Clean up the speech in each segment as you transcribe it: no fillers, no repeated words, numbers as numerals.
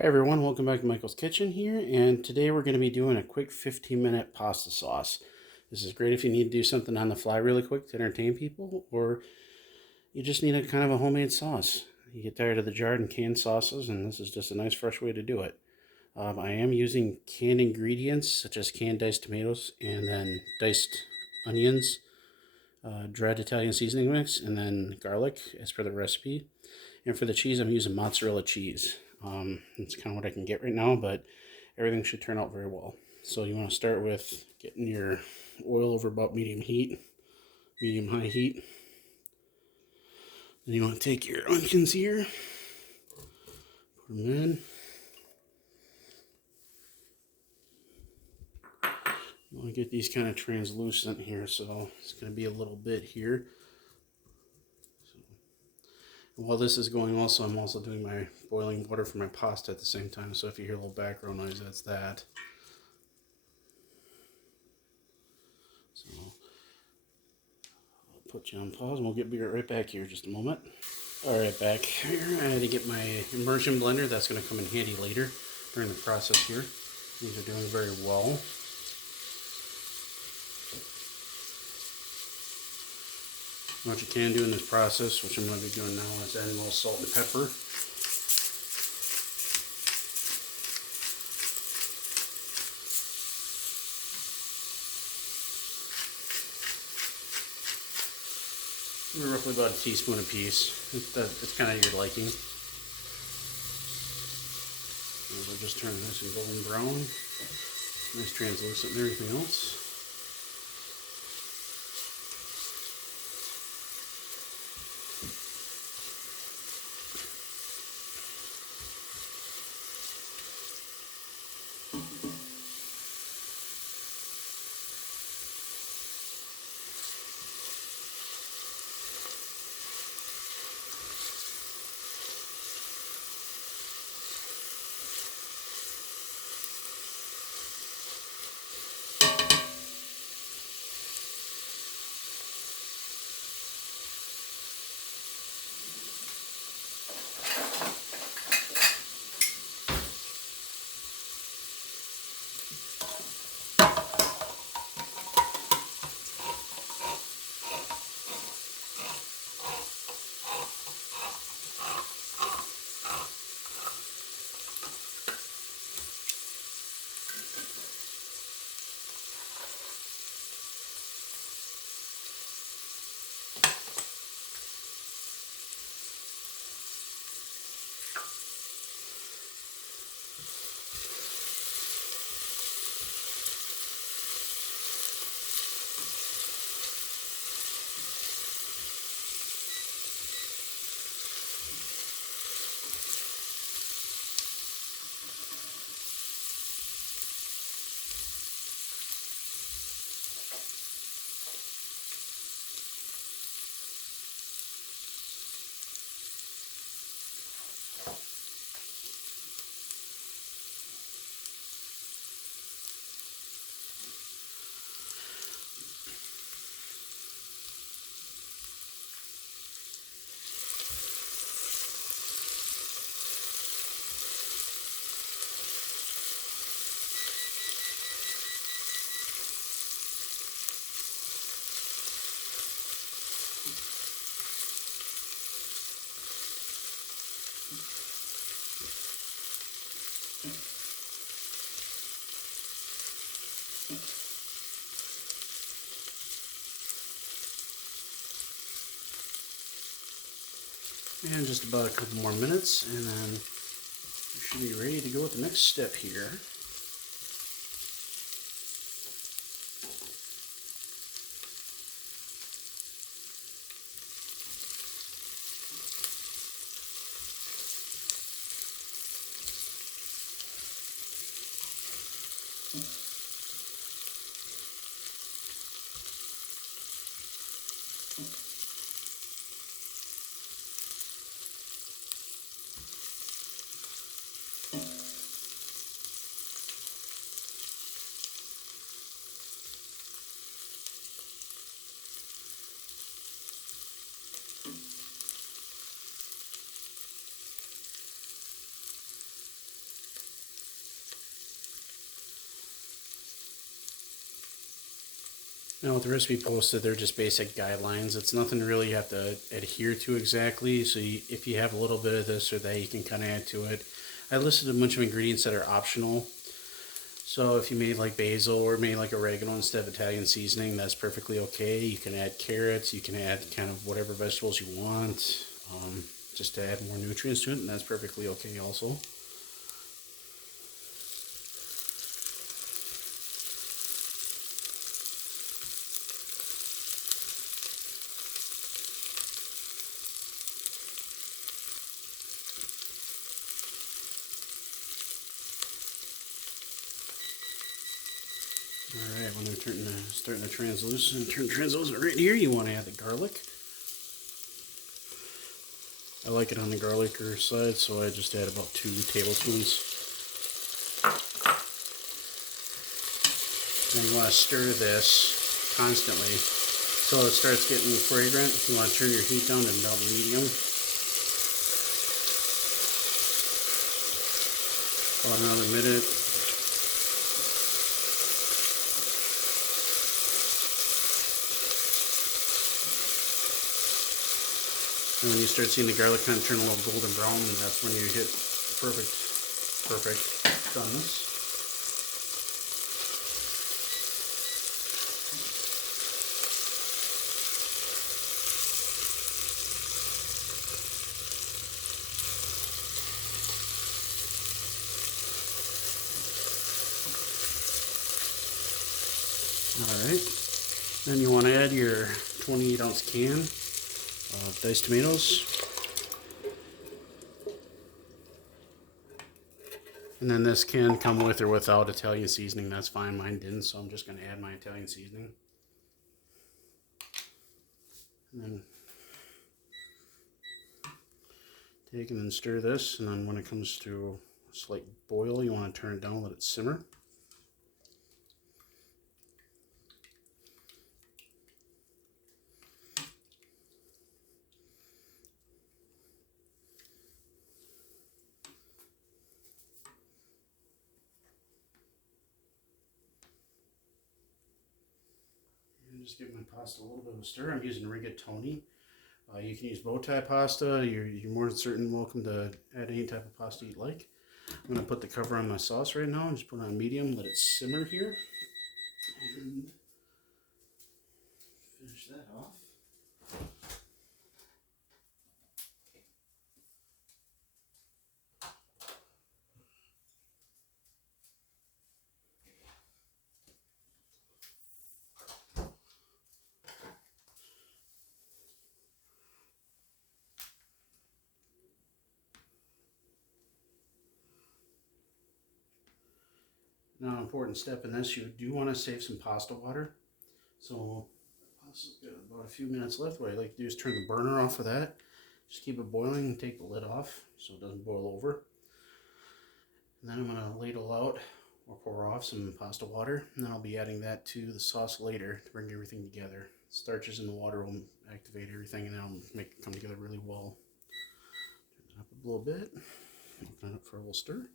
Hi everyone, welcome back to Michael's Kitchen here, and today we're going to be doing a quick 15-minute pasta sauce. This is great if you need to do something on the fly really quick to entertain people, or you just need a kind of a homemade sauce. You get tired of the jarred and canned sauces, and this is just a nice fresh way to do it. I am using canned ingredients such as canned diced tomatoes and then diced onions, dried Italian seasoning mix, and then garlic as per the recipe. And for the cheese, I'm using mozzarella cheese. It's kind of what I can get right now, but everything should turn out very well. So you want to start with getting your oil over about medium heat, medium-high heat. Then you want to take your onions here, put them in. You want to get these kind of translucent here, so it's going to be a little bit here. While this is going also, I'm also doing my boiling water for my pasta at the same time, so if you hear a little background noise, that's that. So I'll put you on pause and we'll be right back here in just a moment. Alright, back here. I had to get my immersion blender. That's going to come in handy later during the process here. These are doing very well. What you can do in this process, which I'm going to be doing now, is add a little salt and pepper. Roughly about a teaspoon apiece. It's kind of your liking. We'll just turn this and golden brown. Nice translucent and everything else. And just about a couple more minutes, and then we should be ready to go with the next step here. Now with the recipe posted, they're just basic guidelines. It's nothing really you have to adhere to exactly. So if you have a little bit of this or that, you can kind of add to it. I listed a bunch of ingredients that are optional. So if you made like basil or made like oregano instead of Italian seasoning, that's perfectly okay. You can add carrots, you can add kind of whatever vegetables you want, just to add more nutrients to it, and that's perfectly okay also. Alright, when they're starting to translucent right here, you want to add the garlic. I like it on the garlicer side, so I just add about 2 tablespoons. And you want to stir this constantly so it starts getting fragrant. You want to turn your heat down to about medium. About another minute. And when you start seeing the garlic kind of turn a little golden brown, that's when you hit perfect doneness. Alright, then you want to add your 28-ounce can of diced tomatoes. And then this can come with or without Italian seasoning, that's fine. Mine didn't, so I'm just going to add my Italian seasoning. And then take and then stir this, and then when it comes to a slight boil, you want to turn it down, let it simmer. Just give my pasta a little bit of a stir. I'm using rigatoni. You can use bow tie pasta. You're more than certain welcome to add any type of pasta you'd like. I'm going to put the cover on my sauce right now and just put it on medium, let it simmer here. And finish that off. Now, an important step in this, you do want to save some pasta water. So, pasta's got about a few minutes left. What I like to do is turn the burner off of that. Just keep it boiling and take the lid off so it doesn't boil over. And then I'm going to ladle out or pour off some pasta water. And then I'll be adding that to the sauce later to bring everything together. Starches in the water will activate everything and that'll make it come together really well. Turn it up a little bit. Open it up for a little stir.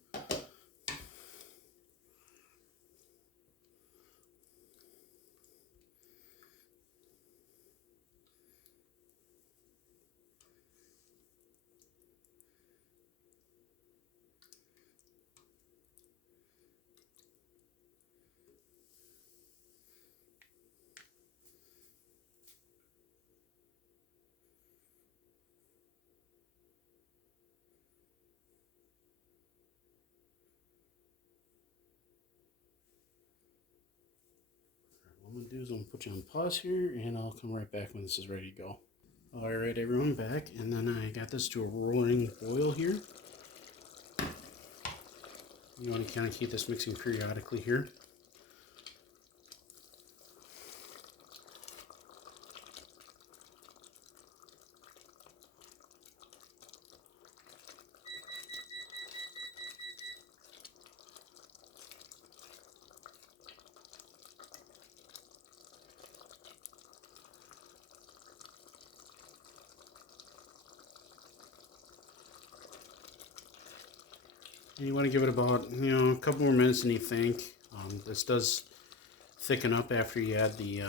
What I'm going to do is I'm going to put you on pause here and I'll come right back when this is ready to go. Alright everyone, back, and then I got this to a rolling boil here. You want to kind of keep this mixing periodically here. And you want to give it about, a couple more minutes than you think. This does thicken up after you add the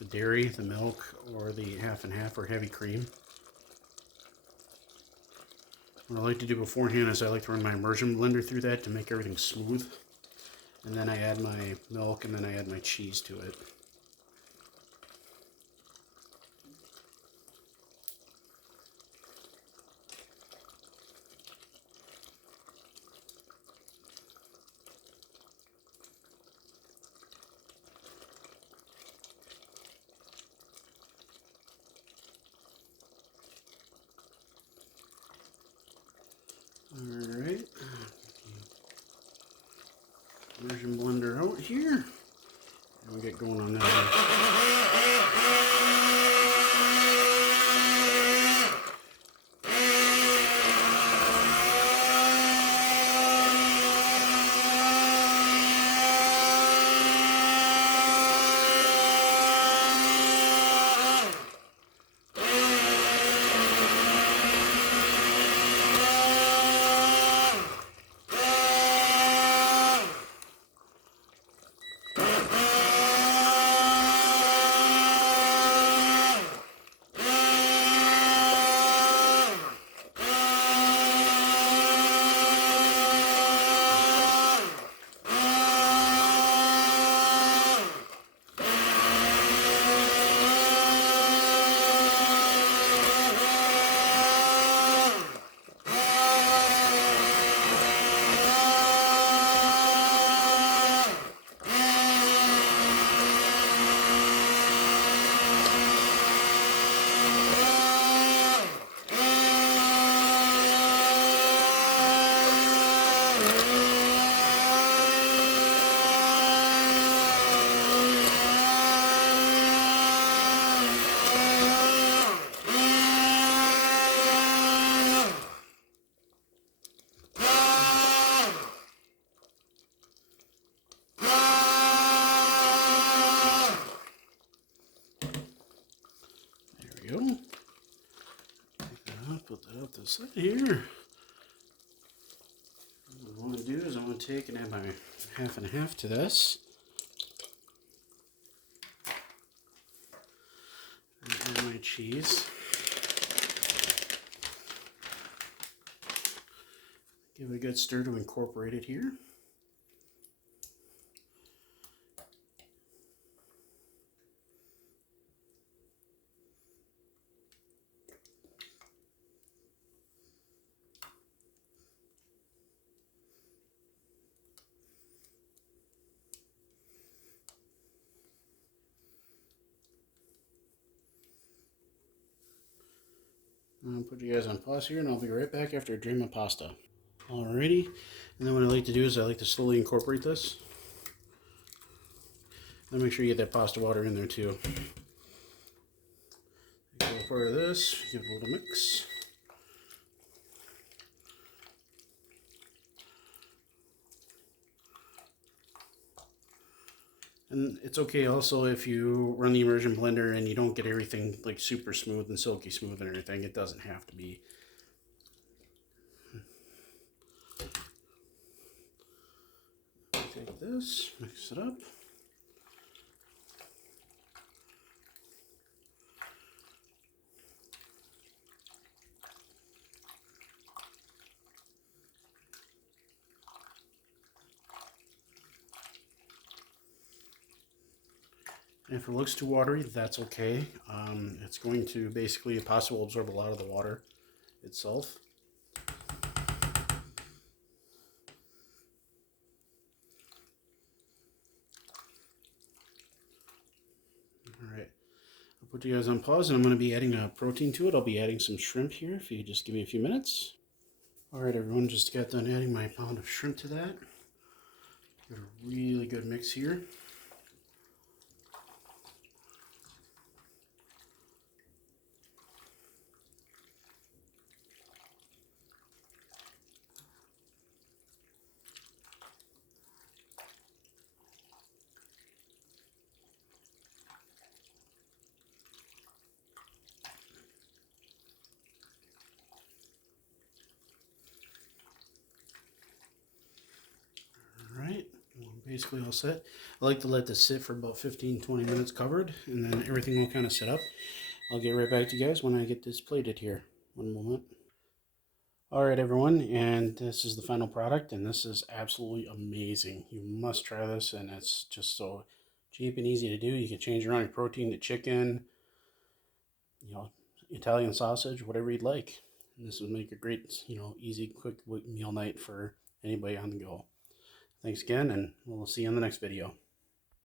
the dairy, the milk, or the half and half or heavy cream. What I like to do beforehand is I like to run my immersion blender through that to make everything smooth. And then I add my milk and then I add my cheese to it. Alright, immersion blender out here, and we get going on that. There we go. Put that out the side here. What I want to do is I want to take and add my half and half to this. And add my cheese. Give it a good stir to incorporate it here. I'll put you guys on pause here and I'll be right back after I drain my pasta. Alrighty, and then what I like to do is I like to slowly incorporate this. Then make sure you get that pasta water in there too. Take a little part of this, give it a little mix. And it's okay also if you run the immersion blender and you don't get everything like super smooth and silky smooth and everything. It doesn't have to be. Take this, mix it up. And if it looks too watery, that's okay. It's going to basically, the pasta will absorb a lot of the water itself. Alright, I'll put you guys on pause and I'm going to be adding a protein to it. I'll be adding some shrimp here if you just give me a few minutes. Alright everyone, just got done adding my pound of shrimp to that. Give it a really good mix here. basically all set. I like to let this sit for about 15-20 minutes covered, and then everything will kind of set up. I'll get right back to you guys when I get this plated here. One moment. Alright everyone, and this is the final product, and this is absolutely amazing. You must try this, and it's just so cheap and easy to do. You can change around your protein to chicken, Italian sausage, whatever you'd like. And this would make a great, easy, quick meal night for anybody on the go. Thanks again, and we'll see you in the next video.